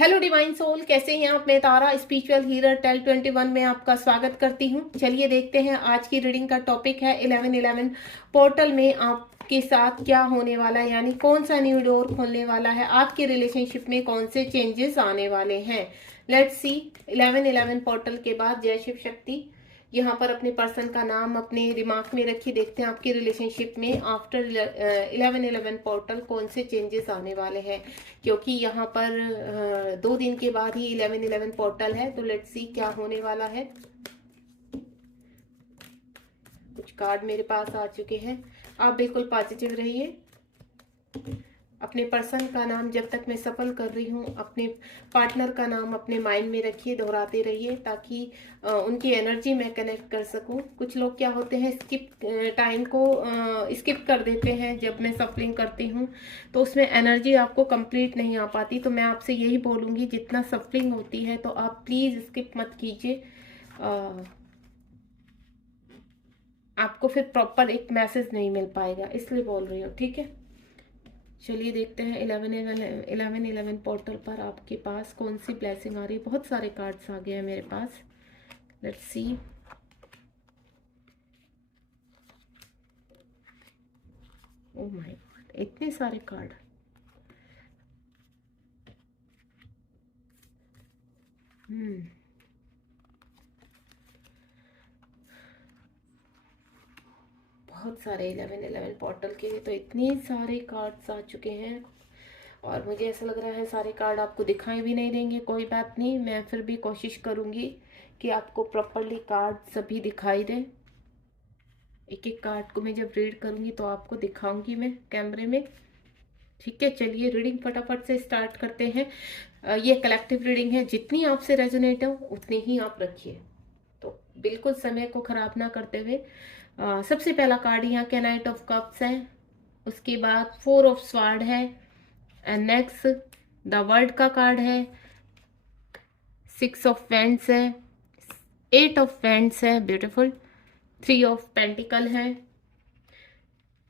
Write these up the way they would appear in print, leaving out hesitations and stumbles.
Hello divine soul, कैसे हैं आप? मैं तारा स्पिरिचुअल हीलर टेल 21 में आपका स्वागत करती हूँ। चलिए देखते हैं आज की रीडिंग का टॉपिक है 1111 पोर्टल में आपके साथ क्या होने वाला है, यानी कौन सा न्यू डोर खोलने वाला है, आपके रिलेशनशिप में कौन से चेंजेस आने वाले हैं। Let's see. 1111 पोर्टल के बाद जय शिव शक्ति। यहाँ पर अपने पर्सन का नाम अपने दिमाग में रखिए। देखते हैं आपकी रिलेशनशिप में आफ्टर 1111 पोर्टल कौन से चेंजेस आने वाले हैं, क्योंकि यहाँ पर 2 दिन के बाद ही 1111 पोर्टल है। तो लेट्स सी क्या होने वाला है। कुछ कार्ड मेरे पास आ चुके हैं। आप बिल्कुल पॉजिटिव रहिए। अपने पर्सन का नाम जब तक मैं सफल कर रही हूँ, अपने पार्टनर का नाम अपने माइंड में रखिए, दोहराते रहिए, ताकि उनकी एनर्जी मैं कनेक्ट कर सकूँ। कुछ लोग क्या होते हैं, टाइम को स्किप कर देते हैं। जब मैं सफलिंग करती हूँ तो उसमें एनर्जी आपको कंप्लीट नहीं आ पाती। तो मैं आपसे यही बोलूँगी, जितना सफलिंग होती है तो आप प्लीज़ स्किप मत कीजिए। आपको फिर प्रॉपर एक मैसेज नहीं मिल पाएगा, इसलिए बोल रही हूँ, ठीक है। चलिए देखते हैं 1111 पोर्टल पर आपके पास कौन सी ब्लेसिंग आ रही है। बहुत सारे कार्ड्स आ गए हैं मेरे पास। Let's see. Oh my god, इतने सारे कार्ड। बहुत सारे 1111 पोर्टल के तो इतने सारे कार्ड्स आ चुके हैं, और मुझे ऐसा लग रहा है सारे कार्ड आपको दिखाई भी नहीं देंगे। कोई बात नहीं, मैं फिर भी कोशिश करूँगी कि आपको प्रॉपरली कार्ड सभी दिखाई दें। एक एक कार्ड को मैं जब रीड करूँगी तो आपको दिखाऊंगी मैं कैमरे में, ठीक है। चलिए रीडिंग फटाफट से स्टार्ट करते हैं। ये कलेक्टिव रीडिंग है, जितनी आपसे रेजोनेट हो उतनी ही आप रखिए, तो बिल्कुल समय को खराब ना करते हुए। सबसे पहला कार्ड यहाँ के नाइट ऑफ कप्स है, उसके बाद 4 ऑफ स्वार्ड है, एंड नेक्स्ट द वर्ल्ड का कार्ड है, 6 ऑफ वेंड्स है, 8 ऑफ वेंड्स है, ब्यूटीफुल, 3 ऑफ पेंटिकल है,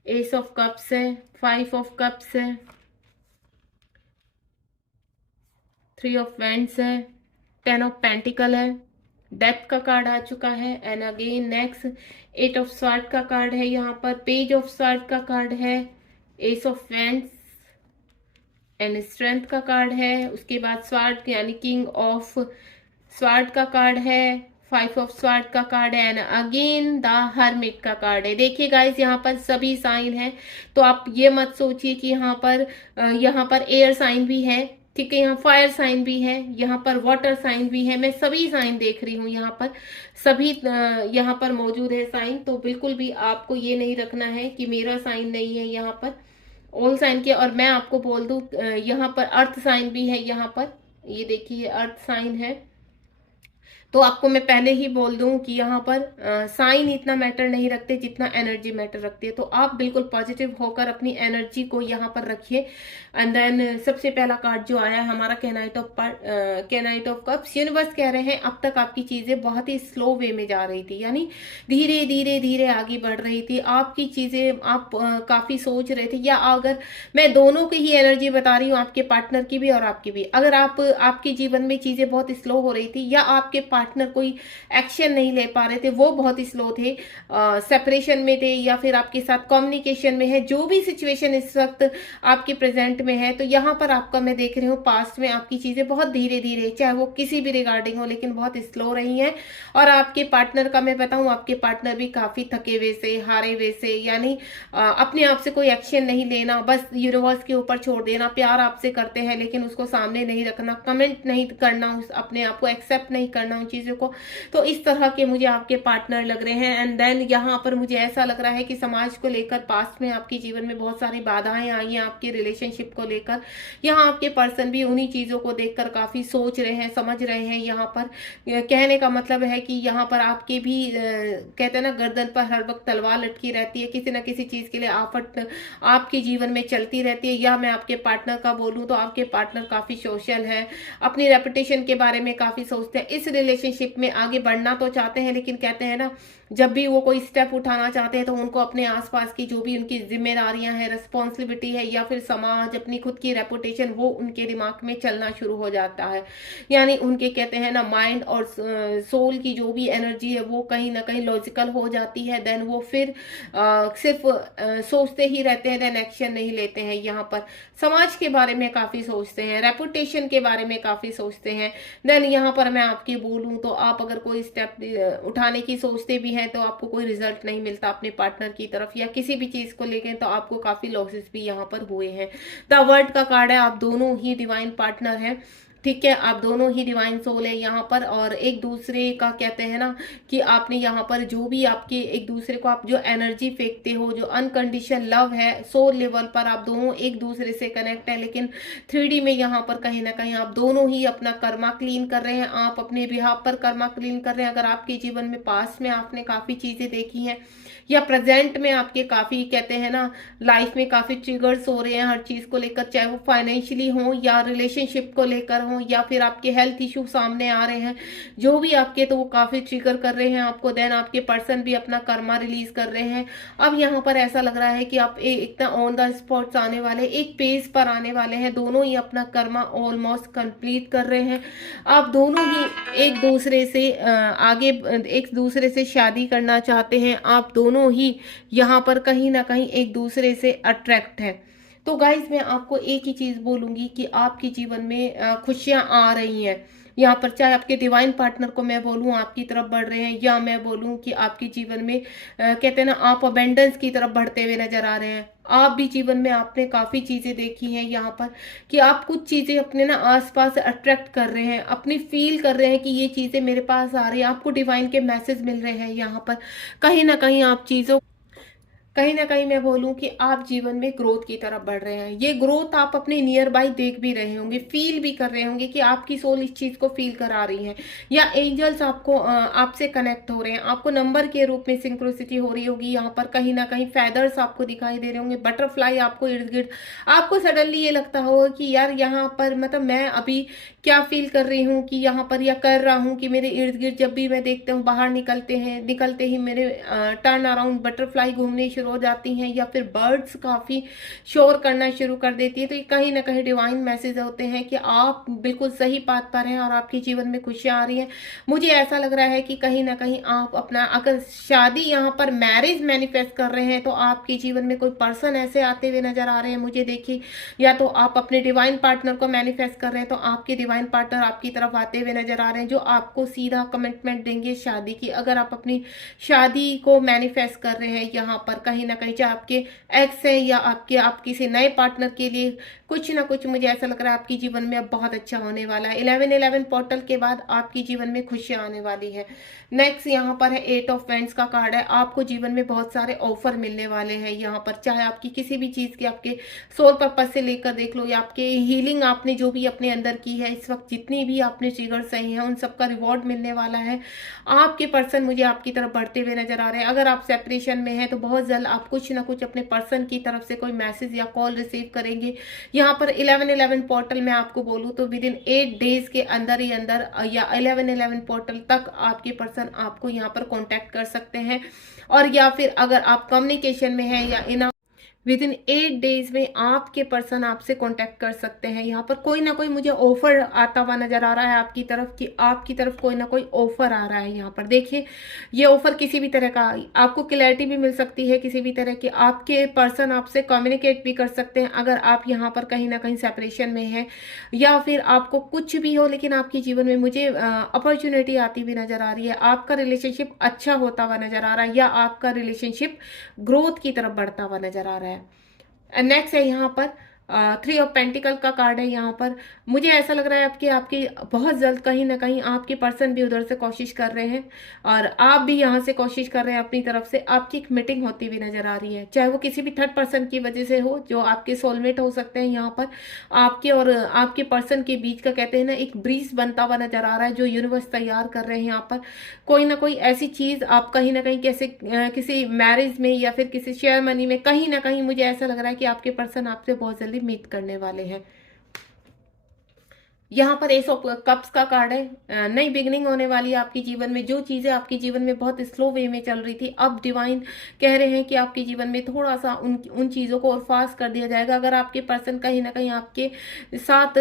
एस ऑफ कप्स है, 5 ऑफ कप्स है, 3 ऑफ वेंड्स है, 10 ऑफ पेंटिकल है, डेथ का कार्ड आ चुका है, and again next 8 of sword का कार्ड है, यहाँ पर पेज ऑफ स्वार्ड का कार्ड है, S of vends and strength का कार्ड है, उसके बाद स्वार्ड यानी किंग ऑफ स्वार्ड का कार्ड है, 5 ऑफ स्वार्ड का कार्ड है, एंड अगेन द हर्मिट का कार्ड है। देखिए गाइस, यहाँ पर सभी साइन है, तो आप ये मत सोचिए कि यहाँ पर एयर साइन भी है, ठीक है, यहाँ फायर साइन भी है, यहाँ पर वाटर साइन भी है। मैं सभी साइन देख रही हूँ यहाँ पर, सभी यहाँ पर मौजूद है साइन। तो बिल्कुल भी आपको ये नहीं रखना है कि मेरा साइन नहीं है, यहाँ पर ऑल साइन के। और मैं आपको बोल दूं, यहाँ पर अर्थ साइन भी है, यहाँ पर ये देखिए अर्थ साइन है। तो आपको मैं पहले ही बोल दूं कि यहाँ पर साइन इतना मैटर नहीं रखते जितना एनर्जी मैटर रखती है। तो आप बिल्कुल पॉजिटिव होकर अपनी एनर्जी को यहाँ पर रखिए। एंड देन सबसे पहला कार्ड जो आया है हमारा कैनाइट ऑफ कप्स। यूनिवर्स कह रहे हैं अब तक आपकी चीजें बहुत ही स्लो वे में जा रही थी, यानी धीरे धीरे धीरे आगे बढ़ रही थी आपकी चीजें। आप काफी सोच रहे थे, या अगर मैं दोनों की ही एनर्जी बता रही हूँ, आपके पार्टनर की भी और आपकी भी, अगर आपके जीवन में चीजें बहुत स्लो हो रही थी, या आपके पार्टनर कोई एक्शन नहीं ले पा रहे थे, वो बहुत ही स्लो थे, सेपरेशन में थे, या फिर आपके साथ कम्युनिकेशन में है, जो भी सिचुएशन इस वक्त आपके प्रेजेंट में है, तो यहाँ पर आपका मैं देख रही हूँ पास्ट में आपकी चीजें बहुत धीरे धीरे, चाहे वो किसी भी रिगार्डिंग हो, लेकिन बहुत स्लो रही हैं। और आपके पार्टनर का मैं बताऊं, आपके पार्टनर भी काफी थके हुए से, हारे हुए से, यानी अपने आप से कोई एक्शन नहीं लेना, बस यूनिवर्स के ऊपर छोड़ देना। प्यार आपसे करते हैं लेकिन उसको सामने नहीं रखना, कमेंट नहीं करना, अपने आप को एक्सेप्ट नहीं करना उन चीजों को। तो इस तरह के मुझे आपके पार्टनर लग रहे हैं। एंड देन यहाँ पर मुझे ऐसा लग रहा है कि समाज को लेकर पास्ट में आपके जीवन में बहुत सारी बाधाएं आई हैं आपके रिलेशनशिप को लेकर। यहाँ आपके पर्सन भी उन्हीं चीजों को देखकर काफी सोच रहे हैं, समझ रहे हैं। यहाँ पर कहने का मतलब है कि यहाँ पर आपके भी कहते हैं ना, गर्दन पर हर वक्त तलवार लटकी रहती है, किसी ना किसी चीज के लिए आफत आपके जीवन में चलती रहती है। या मैं आपके पार्टनर का बोलूं तो आपके पार्टनर काफी सोशल है, अपनी रेपुटेशन के बारे में काफी सोचते हैं, इस रिलेशनशिप में आगे बढ़ना तो चाहते हैं, लेकिन कहते हैं ना जब भी वो कोई स्टेप उठाना चाहते हैं तो उनको अपने आसपास की जो भी उनकी जिम्मेदारियां हैं, रिस्पॉन्सिबिलिटी है या फिर समाज, अपनी खुद की रेपुटेशन, वो उनके दिमाग में चलना शुरू हो जाता है। यानी उनके कहते हैं ना माइंड और सोल की जो भी एनर्जी है वो कहीं ना कहीं लॉजिकल हो जाती है। देन वो फिर सिर्फ सोचते ही रहते हैं, देन एक्शन नहीं लेते हैं। यहाँ पर समाज के बारे में काफी सोचते हैं, रेपुटेशन के बारे में काफी सोचते हैं। देन यहाँ पर मैं आपकी बोलूं तो आप अगर कोई स्टेप उठाने की सोचते भी हैं तो आपको कोई रिजल्ट नहीं मिलता अपने पार्टनर की तरफ या किसी भी चीज को लेकर, तो आपको काफी लॉसेस भी यहाँ पर हुए हैं। द वर्ल्ड का कार्ड है, आप दोनों ही डिवाइन पार्टनर हैं, ठीक है, आप दोनों ही डिवाइन सोल है यहाँ पर। और एक दूसरे का कहते हैं ना कि आपने यहाँ पर जो भी आपके एक दूसरे को आप जो एनर्जी फेंकते हो, जो अनकंडीशन लव है, सोल लेवल पर आप दोनों एक दूसरे से कनेक्ट है। लेकिन 3D में यहाँ पर कहीं ना कहीं आप दोनों ही अपना कर्मा क्लीन कर रहे हैं, आप अपने बिहाफ पर कर्मा क्लीन कर रहे हैं। अगर आपके जीवन में पास्ट में आपने काफी चीजें देखी हैं या प्रेजेंट में आपके काफी कहते हैं ना लाइफ में काफी ट्रिगर्स हो रहे हैं हर चीज को लेकर, चाहे वो फाइनेंशियली हो या रिलेशनशिप को लेकर हो या फिर आपके हेल्थ इशू सामने आ रहे हैं, जो भी आपके, तो वो काफी ट्रिगर कर रहे हैं आपको। देन आपके पर्सन भी अपना कर्मा रिलीज कर रहे हैं। अब यहाँ पर ऐसा लग रहा है कि आप इतना ऑन द स्पॉट आने वाले, एक पेज पर आने वाले हैं, दोनों ही अपना कर्मा ऑलमोस्ट कंप्लीट कर रहे हैं। आप दोनों ही एक दूसरे से आगे एक दूसरे से शादी करना चाहते हैं, आप दोनों ही यहाँ पर कहीं ना कहीं एक दूसरे से अट्रैक्ट है। तो गाइज मैं आपको एक ही चीज बोलूंगी कि आपके जीवन में खुशियां आ रही हैं यहाँ पर, चाहे आपके डिवाइन पार्टनर को मैं बोलूं आपकी तरफ बढ़ रहे हैं या मैं बोलूं कि आपके जीवन में कहते हैं ना आप अबेंडेंस की तरफ बढ़ते हुए नजर आ रहे हैं। आप भी जीवन में आपने काफी चीजें देखी हैं यहाँ पर कि आप कुछ चीजें अपने ना आसपास अट्रैक्ट कर रहे हैं, अपनी फील कर रहे हैं कि ये चीजें मेरे पास आ रही है, आपको डिवाइन के मैसेज मिल रहे हैं यहाँ पर। कहीं ना कहीं आप चीजों कहीं ना कहीं मैं बोलूं कि आप जीवन में ग्रोथ की तरफ बढ़ रहे हैं। ये ग्रोथ आप अपने नियर बाय देख भी रहे होंगे, फील भी कर रहे होंगे कि आपकी सोल इस चीज को फील करा रही है या एंजल्स आपको आपसे कनेक्ट हो रहे हैं, आपको नंबर के रूप में सिंक्रोसिटी हो रही होगी। यहाँ पर कहीं ना कहीं फेदर्स आपको दिखाई दे रहे होंगे, बटरफ्लाई आपको इर्द गिर्द, आपको सडनली ये लगता होगा कि यार यहाँ पर मतलब मैं अभी क्या फील कर रही हूँ कि यहाँ पर या कर रहा हूँ कि मेरे इर्द गिर्द जब भी मैं देखते हूँ बाहर निकलते ही मेरे टर्न अराउंड बटरफ्लाई घूमने शुरू हो जाती हैं या फिर बर्ड्स काफी शोर करना शुरू कर देती है। तो ये कहीं ना कहीं डिवाइन मैसेज होते हैं कि आप बिल्कुल सही बात पर हैं और आपके जीवन में खुशियां आ रही हैं। मुझे ऐसा लग रहा है कि कहीं ना कहीं आप अपना अगर शादी यहाँ पर मैरिज मैनिफेस्ट कर रहे हैं तो आपके जीवन में कोई पर्सन ऐसे आते हुए नजर आ रहे हैं मुझे, देखिए, या तो आप अपने डिवाइन पार्टनर को मैनिफेस्ट कर रहे हैं तो आपके डिवाइन पार्टनर आपकी तरफ आते हुए नजर आ रहे हैं जो आपको सीधा कमिटमेंट देंगे शादी की। अगर आप अपनी शादी को मैनिफेस्ट कर रहे हैं यहाँ पर कहीं ना कहीं, चाहे आपके एक्स है या आप किसी नए पार्टनर के लिए कुछ ना कुछ, मुझे ऐसा लग रहा है आपके जीवन में अब बहुत अच्छा होने वाला है। 11/11 पोर्टल के बाद आपके जीवन में खुशियां आने वाली है। नेक्स्ट यहाँ पर है 8 ऑफ वेंट्स का कार्ड है, आपको जीवन में बहुत सारे ऑफर मिलने वाले हैं यहाँ पर, चाहे आपकी किसी भी चीज की, आपके सोल पर्पज से लेकर देख लो या आपके हीलिंग आपने जो भी अपने अंदर की है इस वक्त, जितनी भी आपने ट्रिगर सही है उन सबका रिवॉर्ड मिलने वाला है। आपके पर्सन मुझे आपकी तरफ बढ़ते हुए नजर आ रहे हैं। अगर आप सेपरेशन में हैं तो बहुत जल्द आप कुछ ना कुछ अपने पर्सन की तरफ से कोई मैसेज या कॉल रिसीव करेंगे। यहाँ पर 11/11 पोर्टल में आपको बोलूँ तो विद इन 8 डेज के अंदर ही अंदर या 11/11 पोर्टल तक आपके पर्सन आपको यहाँ पर कॉन्टेक्ट कर सकते हैं। और या फिर अगर आप कम्युनिकेशन में हैं या इन विद इन 8 डेज में आपके पर्सन आपसे कांटेक्ट कर सकते हैं। यहाँ पर कोई ना कोई मुझे ऑफर आता हुआ नजर आ रहा है आपकी तरफ, कि आपकी तरफ कोई ना कोई ऑफर आ रहा है। यहाँ पर देखिए, ये ऑफर किसी भी तरह का, आपको क्लैरिटी भी मिल सकती है किसी भी तरह की, आपके पर्सन आपसे कम्युनिकेट भी कर सकते हैं अगर आप यहाँ पर कहीं ना कहीं सेपरेशन में है या फिर आपको कुछ भी हो, लेकिन आपके जीवन में मुझे अपॉर्चुनिटी आती हुई नजर आ रही है, आपका रिलेशनशिप अच्छा होता हुआ नजर आ रहा है या आपका रिलेशनशिप ग्रोथ की तरफ बढ़ता हुआ नजर आ रहा है। नेक्स्ट है यहाँ पर 3 ऑफ पेंटिकल का कार्ड है। यहाँ पर मुझे ऐसा लग रहा है आपके आपके बहुत जल्द कहीं ना कहीं आपके पर्सन भी उधर से कोशिश कर रहे हैं और आप भी यहाँ से कोशिश कर रहे हैं अपनी तरफ से, आपकी एक मीटिंग होती हुई नजर आ रही है, चाहे वो किसी भी थर्ड पर्सन की वजह से हो जो आपके सोलमेट हो सकते हैं। यहाँ पर आपके और आपके पर्सन के बीच का कहते हैं ना एक ब्रिज बनता हुआ नजर आ रहा है जो यूनिवर्स तैयार कर रहे हैं। यहाँ पर कोई ना कोई ऐसी चीज आप कहीं ना कहीं कैसे किसी मैरिज में या फिर किसी शेयर मनी में कहीं ना कहीं मुझे ऐसा लग रहा है कि आपके पर्सन आपसे बहुत जल्दी मीट करने वाले हैं। यहाँ पर एस ऑफ कप्स का कार्ड है। नई बिगनिंग होने वाली है आपके जीवन में। जो चीजें आपके जीवन में बहुत स्लो वे में चल रही थी, अब डिवाइन कह रहे हैं कि आपके जीवन में थोड़ा सा उन चीजों को और फास्ट कर दिया जाएगा। अगर आपके पर्सन कहीं ना कहीं आपके साथ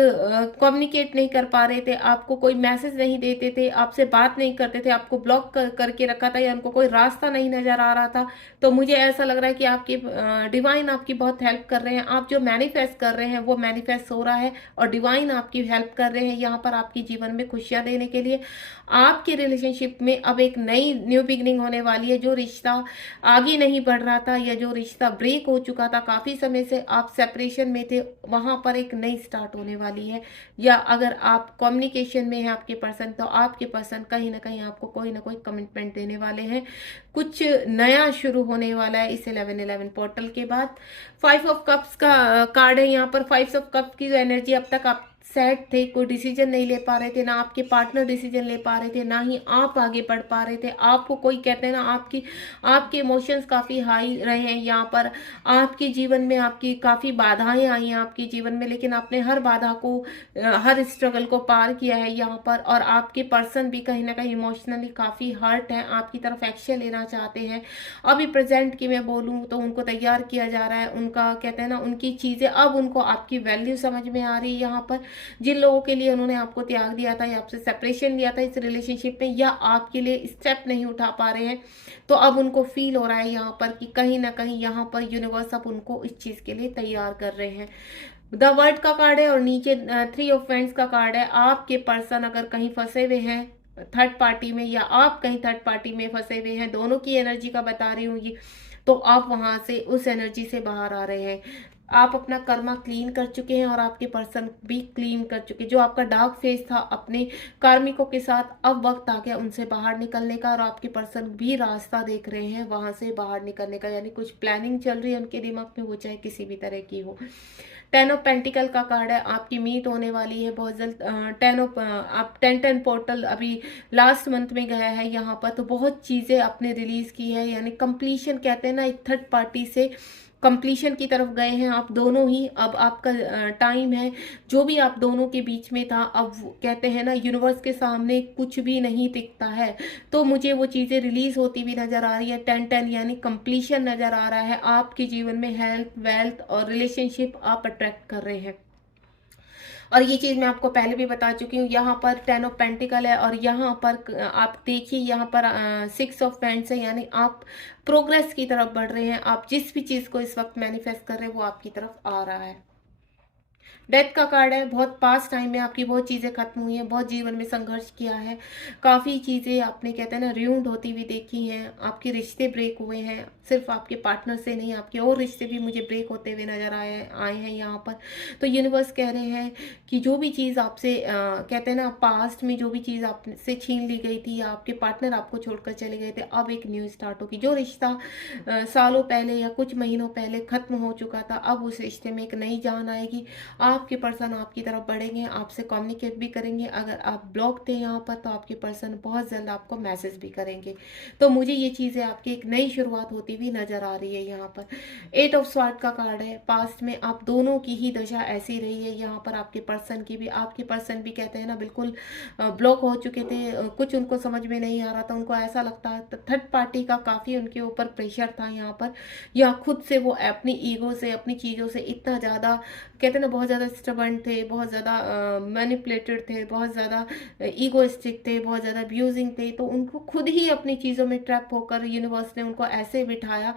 कम्युनिकेट नहीं कर पा रहे थे, आपको कोई मैसेज नहीं देते थे, आपसे बात नहीं करते थे, आपको ब्लॉक करके रखा था, या उनको कोई रास्ता नहीं नजर आ रहा था, तो मुझे ऐसा लग रहा है कि आपके डिवाइन आपकी बहुत हेल्प कर रहे हैं। आप जो मैनिफेस्ट कर रहे हैं वो मैनिफेस्ट हो रहा है, और डिवाइन आपकी हेल्प कर रहे हैं यहाँ पर आपके जीवन में खुशियां देने के लिए। आपके रिलेशनशिप में अब एक नई न्यू बिगनिंग होने वाली है। जो रिश्ता आगे नहीं बढ़ रहा था, या जो रिश्ता ब्रेक हो चुका था, काफी समय से आप सेपरेशन में थे, वहां पर एक नई स्टार्ट होने वाली है। या अगर आप कम्युनिकेशन में है आपके पर्सन, तो आपके पर्सन कहीं ना कहीं आपको कोई ना कोई कमिटमेंट देने वाले हैं। कुछ नया शुरू होने वाला है इस 11/11 पोर्टल के बाद। 5 ऑफ कप्स का कार्ड है यहाँ पर। 5 ऑफ कप की जो एनर्जी, अब तक आप सैड थे, कोई डिसीजन नहीं ले पा रहे थे, ना आपके पार्टनर डिसीजन ले पा रहे थे, ना ही आप आगे बढ़ पा रहे थे। आपको कोई कहते हैं ना, आपके इमोशंस काफी हाई रहे हैं यहाँ पर। आपके जीवन में आपकी काफी बाधाएं आई हैं आपके जीवन में, लेकिन आपने हर बाधा को हर स्ट्रगल को पार किया है यहाँ पर। और आपके पर्सन भी कहीं ना कहीं इमोशनली काफी हर्ट है, आपकी तरफ एक्शन लेना चाहते हैं। अभी प्रेजेंट की मैं बोलूँ तो उनको तैयार किया जा रहा है। उनका कहते हैं ना, उनकी चीजें अब उनको आपकी वैल्यू समझ में आ रही है यहाँ पर। जिन लोगों के लिए उन्होंने आपको त्याग दिया था, या आपसे सेपरेशन लिया था इस रिलेशनशिप में, या आपके लिए स्टेप नहीं उठा पा रहे हैं, तो अब उनको फील हो रहा है यहाँ पर कि कहीं ना कहीं यहाँ पर यूनिवर्स अब उनको इस चीज के लिए तैयार कर रहे हैं। द वर्ल्ड का कार्ड है, और नीचे 3 ऑफ वेंट्स का कार्ड है। आपके पर्सन अगर कहीं फंसे हुए हैं थर्ड पार्टी में, या आप कहीं थर्ड पार्टी में फंसे हुए हैं, दोनों की एनर्जी का बता रही हूँ ये, तो आप वहां से उस एनर्जी से बाहर आ रहे हैं। आप अपना कर्मा क्लीन कर चुके हैं, और आपके पर्सन भी क्लीन कर चुके हैं। जो आपका डार्क फेस था अपने कार्मिकों के साथ, अब वक्त आ गया उनसे बाहर निकलने का, और आपके पर्सन भी रास्ता देख रहे हैं वहां से बाहर निकलने का। यानी कुछ प्लानिंग चल रही है उनके दिमाग में, वो चाहे किसी भी तरह की हो। 10 ऑफ पेंटिकल का कार्ड है। आपकी मीट होने वाली है बहुत जल्द। आप 10/10 पोर्टल अभी लास्ट मंथ में गया है यहाँ पर, तो बहुत चीजें आपने रिलीज की है। यानी कंप्लीशन कहते हैं ना, एक थर्ड पार्टी से कंप्लीशन की तरफ गए हैं आप दोनों ही। अब आपका टाइम है। जो भी आप दोनों के बीच में था, अब कहते हैं ना, यूनिवर्स के सामने कुछ भी नहीं टिकता है, तो मुझे वो चीजें रिलीज होती हुई नजर आ रही है। 10/10 यानी कंप्लीशन नजर आ रहा है। आपके जीवन में हेल्थ, वेल्थ और रिलेशनशिप आप अट्रैक्ट कर रहे हैं। और ये चीज मैं आपको पहले भी बता चुकी हूँ। यहाँ पर 10 ऑफ पेंटिकल है, और यहाँ पर आप देखिए, यहाँ पर 6 ऑफ पेंट्स है। यानी आप प्रोग्रेस की तरफ बढ़ रहे हैं। आप जिस भी चीज को इस वक्त मैनिफेस्ट कर रहे हैं, वो आपकी तरफ आ रहा है। डेथ का कार्ड है। बहुत पास टाइम में आपकी बहुत चीजें खत्म हुई हैं, बहुत जीवन में संघर्ष किया है, काफी चीजें आपने कहते हैं ना रियूंड होती हुई देखी हैं। आपके रिश्ते ब्रेक हुए हैं, सिर्फ आपके पार्टनर से नहीं, आपके और रिश्ते भी मुझे ब्रेक होते हुए नजर आए हैं यहाँ पर। तो यूनिवर्स कह रहे हैं कि जो भी चीज आपसे कहते हैं ना, पास्ट में जो भी चीज आपसे छीन ली गई थी, या आपके पार्टनर आपको छोड़कर चले गए थे, अब एक न्यू स्टार्ट होगी। जो रिश्ता सालों पहले या कुछ महीनों पहले खत्म हो चुका था, अब उस रिश्ते में एक नई जान आएगी। आपके पर्सन आपकी तरफ बढ़ेंगे, आपसे कम्युनिकेट भी करेंगे। अगर आप ब्लॉक थे यहाँ पर, तो आपके पर्सन बहुत जल्द आपको मैसेज भी करेंगे। तो मुझे ये चीजें आपकी एक नई शुरुआत होती हुई नजर आ रही है यहाँ पर। 8 ऑफ स्वॉर्ड का कार्ड है। पास्ट में आप दोनों की ही दशा ऐसी रही है यहाँ पर, आपके पर्सन की भी। आपके पर्सन भी कहते हैं ना, बिल्कुल ब्लॉक हो चुके थे। कुछ उनको समझ में नहीं आ रहा था, उनको ऐसा लगता है थर्ड पार्टी का काफी उनके ऊपर प्रेशर था यहाँ पर, या खुद से वो अपनी ईगो से, अपनी चीजों से इतना ज्यादा कहते हैं ना, बहुत ज्यादा स्टबर्न थे, बहुत ज्यादा मैनिपुलेटेड थे, बहुत ज्यादा ईगोइस्टिक थे, बहुत ज्यादा अब्यूजिंग थे। तो उनको खुद ही अपनी चीजों में ट्रैप होकर यूनिवर्स ने उनको ऐसे बिठाया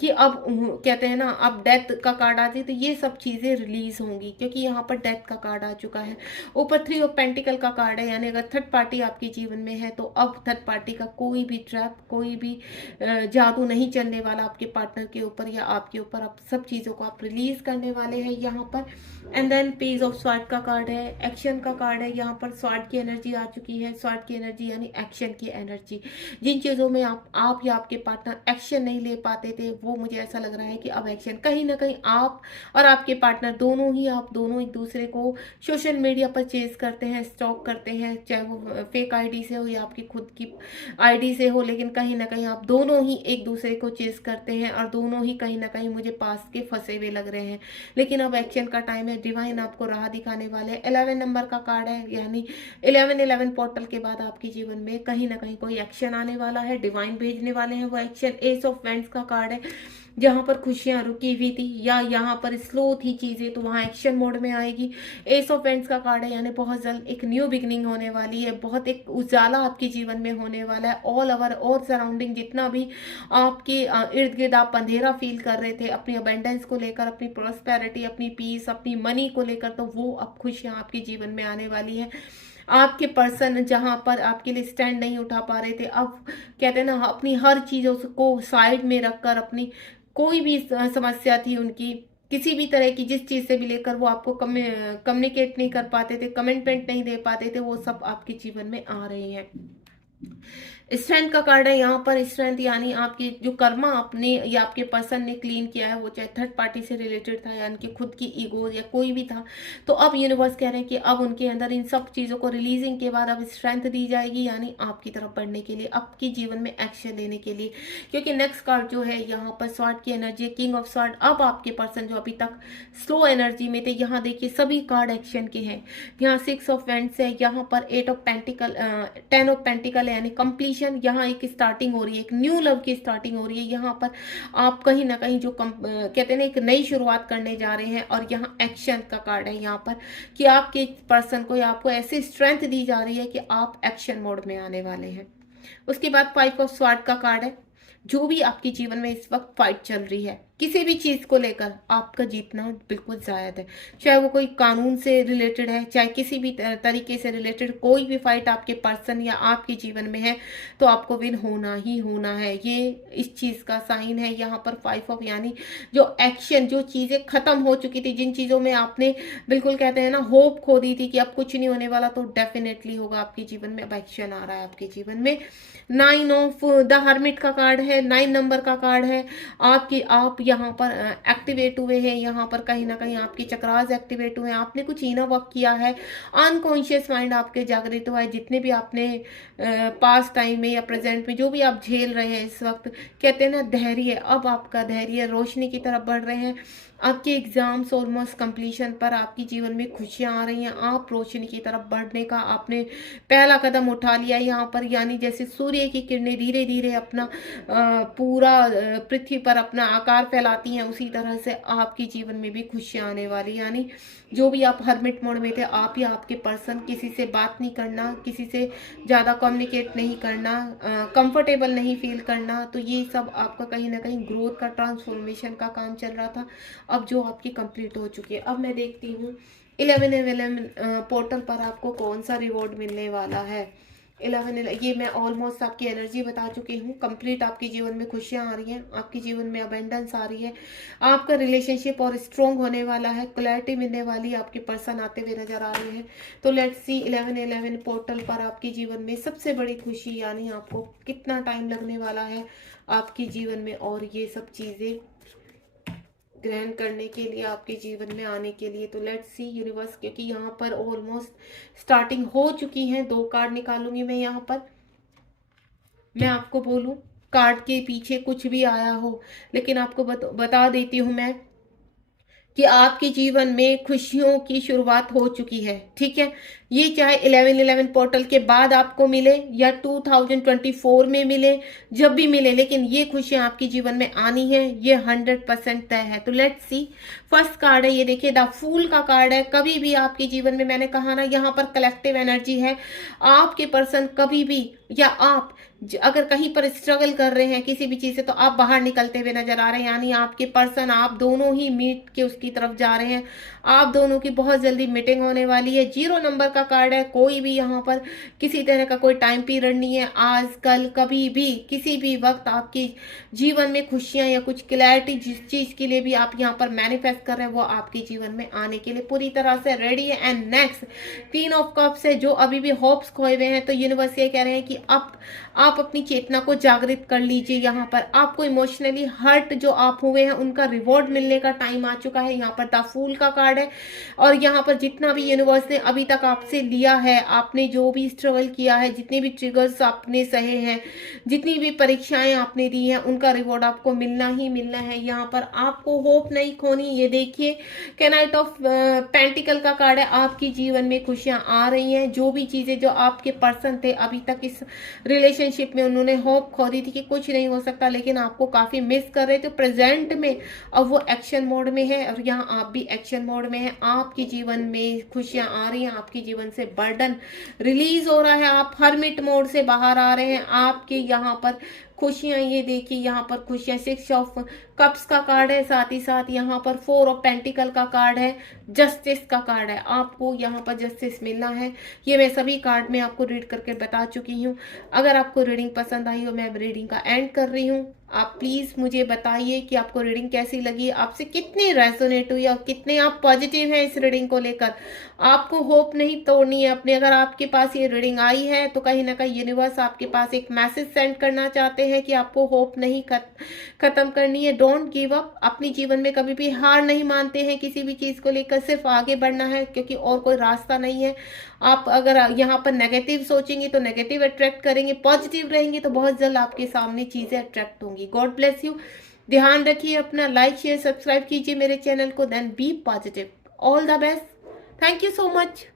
कि अब कहते हैं ना, अब डेथ का कार्ड आती तो ये सब चीजें रिलीज होंगी, क्योंकि यहाँ पर डेथ का कार्ड आ चुका है। ऊपर 3 ऑफ पेंटिकल का कार्ड है। यानी अगर थर्ड पार्टी आपके जीवन में है, तो अब थर्ड पार्टी का कोई भी ट्रैप, कोई भी जादू नहीं चलने वाला आपके पार्टनर के ऊपर या आपके ऊपर। आप सब चीजों को आप रिलीज करने वाले हैं यहाँ पर। And then page of sword का कार्ड है, एक्शन का कार्ड है। यहाँ पर स्वार्ड की एनर्जी आ चुकी है। स्वार्ड की एनर्जी यानी एक्शन की एनर्जी। जिन चीजों में आप या आपके पार्टनर एक्शन नहीं ले पाते थे, वो मुझे ऐसा लग रहा है कि अब एक्शन कहीं ना कहीं आप और आपके पार्टनर दोनों ही, आप दोनों एक दूसरे को सोशल मीडिया पर चेज करते हैं, स्टॉक करते हैं, चाहे वो फेक आईडी से हो या आपकी खुद की आईडी से हो, लेकिन कहीं ना कहीं आप दोनों ही एक दूसरे को चेज करते हैं, और दोनों ही कहीं ना कहीं मुझे पास के फंसे हुए लग रहे हैं। लेकिन अब एक्शन का टाइम है। डिवाइन डिवाइन आपको राह दिखाने वाले हैं। 11 नंबर का कार्ड है, यानी 11 पोर्टल के बाद आपके जीवन में कहीं ना कहीं कोई एक्शन आने वाला है, डिवाइन भेजने वाले हैं वो एक्शन। एस ऑफ वेंट्स का कार्ड है, जहां पर खुशियां रुकी हुई थी या यहाँ पर स्लो थी चीजें, तो वहां एक्शन मोड में आएगी। एस ऑफ वेंट्स का कार्ड है, यानी बहुत जल्द एक न्यू बिगनिंग होने वाली है, बहुत एक उजाला आपके जीवन में होने वाला है। ऑल ओवर और सराउंडिंग जितना भी आपके इर्द गिर्द आप अंधेरा फील कर रहे थे अपनी अबेंडेंस को लेकर, अपनी प्रोस्पेरिटी, अपनी पीस, अपनी मनी को लेकर, तो वो अब खुशियां आपके जीवन में आने वाली है। आपके पर्सन जहां पर आपके लिए स्टैंड नहीं उठा पा रहे थे, अब कहते हैं ना, अपनी हर चीजों को साइड में रखकर, अपनी कोई भी समस्या थी उनकी, किसी भी तरह की जिस चीज से भी लेकर वो आपको कम्युनिकेट नहीं कर पाते थे, कमिटमेंट नहीं दे पाते थे, वो सब आपके जीवन में आ रहे हैं। स्ट्रेंथ का कार्ड है यहाँ पर। स्ट्रेंथ यानी आपकी जो कर्मा आपने या आपके पर्सन ने क्लीन किया है, वो चाहे थर्ड पार्टी से रिलेटेड था, यानी कि खुद की ईगो या कोई भी था, तो अब यूनिवर्स कह रहे हैं कि अब उनके अंदर इन सब चीजों को रिलीजिंग के बाद अब स्ट्रेंथ दी जाएगी, यानी आपकी तरफ बढ़ने के लिए, आपके जीवन में एक्शन लेने के लिए। क्योंकि नेक्स्ट कार्ड जो है यहाँ पर स्वॉर्ड की एनर्जी, किंग ऑफ स्वॉर्ड। अब आपके पर्सन जो अभी तक स्लो एनर्जी में थे, यहाँ देखिए सभी कार्ड एक्शन के हैं। यहाँ 6 ऑफ वेंट्स है, यहाँ पर 8 ऑफ पेंटिकल, 10 ऑफ पेंटिकल है, यानी कंप्लीशन। यहाँ एक स्टार्टिंग हो रही है, एक न्यू लव की स्टार्टिंग हो रही है। यहाँ पर आप कहीं ना कहीं जो कहते हैं ना, एक नई शुरुआत करने जा रहे हैं। और यहाँ एक्शन का कार्ड है यहाँ पर, कि आपके पर्सन को या आपको ऐसी स्ट्रेंथ दी जा रही है कि आप एक्शन मोड में आने वाले हैं। उसके बाद 5 ऑफ स्वॉर्ड का कार्ड है। जो भी आपके जीवन में इस वक्त फाइट चल रही है, किसी भी चीज को लेकर, आपका जीतना बिल्कुल जायज है। चाहे वो कोई कानून से रिलेटेड है, चाहे किसी भी तरीके से रिलेटेड कोई भी फाइट आपके पर्सन या आपके जीवन में है, तो आपको विन होना ही होना है। ये इस चीज का साइन है यहाँ पर 5 ऑफ, यानी जो एक्शन, जो चीजें खत्म हो चुकी थी, जिन चीजों में आपने बिल्कुल कहते हैं ना होप खो दी थी कि अब कुछ नहीं होने वाला, तो डेफिनेटली होगा आपके जीवन में। अब एक्शन आ रहा है आपके जीवन में। 9 ऑफ द हर्मिट का कार्ड है, 9 नंबर का कार्ड है। आप यहाँ पर एक्टिवेट हुए हैं, यहाँ पर कहीं ना कहीं आपके चक्रास एक्टिवेट हुए हैं, आपने कुछ इनर वर्क किया है, अनकॉन्शियस माइंड आपके जागृत हुआ है। जितने भी आपने पास्ट टाइम में या प्रेजेंट में जो भी आप झेल रहे हैं इस वक्त, कहते हैं ना धैर्य, अब आपका धैर्य रोशनी की तरफ बढ़ रहे हैं। आपके एग्जाम्स ऑलमोस्ट कंप्लीशन पर, आपकी जीवन में खुशियां आ रही हैं, आप रोशनी की तरफ बढ़ने का आपने पहला कदम उठा लिया यहाँ पर। यानी जैसे सूर्य की किरणें धीरे धीरे अपना पूरा पृथ्वी पर अपना आकार फैलाती हैं, उसी तरह से आपके जीवन में भी खुशियां आने वाली। यानी जो भी आप हर्मिट मोड में थे, आप या आपके पर्सन, किसी से बात नहीं करना, किसी से ज़्यादा कम्युनिकेट नहीं करना, कंफर्टेबल नहीं फील करना, तो ये सब आपका कहीं ना कहीं ग्रोथ का, ट्रांसफॉर्मेशन का काम चल रहा था, अब जो आपकी कंप्लीट हो चुकी है। अब मैं देखती हूँ 11 पोर्टल पर आपको कौन सा रिवॉर्ड मिलने वाला है। 11 ये मैं ऑलमोस्ट आपकी एनर्जी बता चुकी हूँ। कंप्लीट आपके जीवन में खुशियाँ आ रही हैं, आपके जीवन में अबेंडेंस आ रही है, आपका रिलेशनशिप और स्ट्रॉन्ग होने वाला है, क्लैरिटी मिलने वाली, आपके पर्सन आते हुए नजर आ रहे हैं। तो लेट्स सी 11 पोर्टल पर आपके जीवन में सबसे बड़ी खुशी, यानी आपको कितना टाइम लगने वाला है आपके जीवन में और ये सब चीज़ें ग्रहण करने के लिए, आपके जीवन में आने के लिए। तो लेट्स सी यूनिवर्स, क्योंकि यहाँ पर ऑलमोस्ट स्टार्टिंग हो चुकी है। 2 कार्ड निकालूंगी मैं यहाँ पर। मैं आपको बोलूं, कार्ड के पीछे कुछ भी आया हो, लेकिन आपको बता देती हूँ मैं कि आपके जीवन में खुशियों की शुरुआत हो चुकी है। ठीक है, ये चाहे 11 पोर्टल के बाद आपको मिले या 2024 में मिले, जब भी मिले, लेकिन ये खुशियां आपके जीवन में आनी है, ये 100% तय है। तो लेट्स सी, फर्स्ट कार्ड है ये देखिए, द फूल का कार्ड है। कभी भी आपके जीवन में, मैंने कहा ना, यहाँ पर कलेक्टिव एनर्जी है। आपके पर्सन कभी भी, या आप अगर कहीं पर स्ट्रगल कर रहे हैं किसी भी चीज से, तो आप बाहर निकलते हुए नजर आ रहे हैं। यानी आपके पर्सन, आप दोनों ही मीट के उसकी तरफ जा रहे हैं, आप दोनों की बहुत जल्दी मीटिंग होने वाली है। 0 नंबर का कार्ड है। कोई भी यहाँ पर किसी तरह का कोई टाइम पीरियड नहीं है, आज कल कभी भी किसी भी वक्त आपके जीवन में खुशियां या कुछ क्लैरिटी, जिस चीज के लिए भी आप यहाँ पर मैनिफेस्ट कर रहे हैं, वो आपके जीवन में आने के लिए पूरी तरह से रेडी है। एंड नेक्स्ट 3 ऑफ कप्स है। जो अभी भी होप्स खोए हुए हैं, तो यूनिवर्स ये कह रहे हैं कि अब आप अपनी चेतना को जागृत कर लीजिए। यहाँ पर आपको इमोशनली हर्ट जो आप हुए हैं उनका रिवॉर्ड मिलने का टाइम आ चुका है। यहाँ पर द फूल का कार्ड है और यहाँ पर जितना भी यूनिवर्स ने अभी तक आपसे लिया है, आपने जो भी स्ट्रगल किया है, जितने भी ट्रिगर्स आपने सहे हैं, जितनी भी परीक्षाएं आपने दी हैं, उनका रिवॉर्ड आपको मिलना ही मिलना है। यहाँ पर आपको होप नहीं खोनी। ये देखिए नाइट ऑफ पेंटिकल का कार्ड है। आपकी जीवन में खुशियां आ रही हैं। जो भी चीजें जो आपके पर्सन थे अभी तक इस रिलेशनशिप में, उन्होंने होप खो दी थी कि कुछ नहीं हो सकता, लेकिन आपको काफी मिस कर रहे थे प्रेजेंट में, अब वो एक्शन मोड में है और यहाँ आप भी एक्शन मोड में है। आपके जीवन में खुशियां आ रही हैं, आपके जीवन से बर्डन रिलीज हो रहा है, आप हर्मिट मोड से बाहर आ रहे हैं। आपके यहाँ पर खुशियां, ये देखिए यहाँ पर खुशियां, 6 ऑफ कप्स का कार्ड है, साथ ही साथ यहाँ पर 4 ऑफ पेंटिकल का कार्ड है, जस्टिस का कार्ड है। आपको यहाँ पर जस्टिस मिलना है। ये मैं सभी कार्ड में आपको रीड करके बता चुकी हूँ। अगर आपको रीडिंग पसंद आई हो, मैं रीडिंग का एंड कर रही हूँ। आप प्लीज मुझे बताइए कि आपको रीडिंग कैसी लगी, आपसे कितनी रेजोनेट हुई और कितने आप पॉजिटिव हैं इस रीडिंग को लेकर। आपको होप नहीं तोड़नी है अपनी। अगर आपके पास ये रीडिंग आई है तो कहीं ना कहीं यूनिवर्स आपके पास एक मैसेज सेंड करना चाहते हैं कि आपको होप नहीं खत्म करनी है। Don't give up. अपनी जीवन में कभी भी हार नहीं मानते हैं किसी भी चीज को लेकर, सिर्फ आगे बढ़ना है, क्योंकि और कोई रास्ता नहीं है। आप अगर यहाँ पर नेगेटिव सोचेंगे तो नेगेटिव अट्रैक्ट करेंगे, पॉजिटिव रहेंगे तो बहुत जल्द आपके सामने चीजें अट्रैक्ट होंगी। God bless you. ध्यान रखिए अपना, लाइक शेयर सब्सक्राइब कीजिए मेरे चैनल को। Then be positive. All the best. Thank you so much.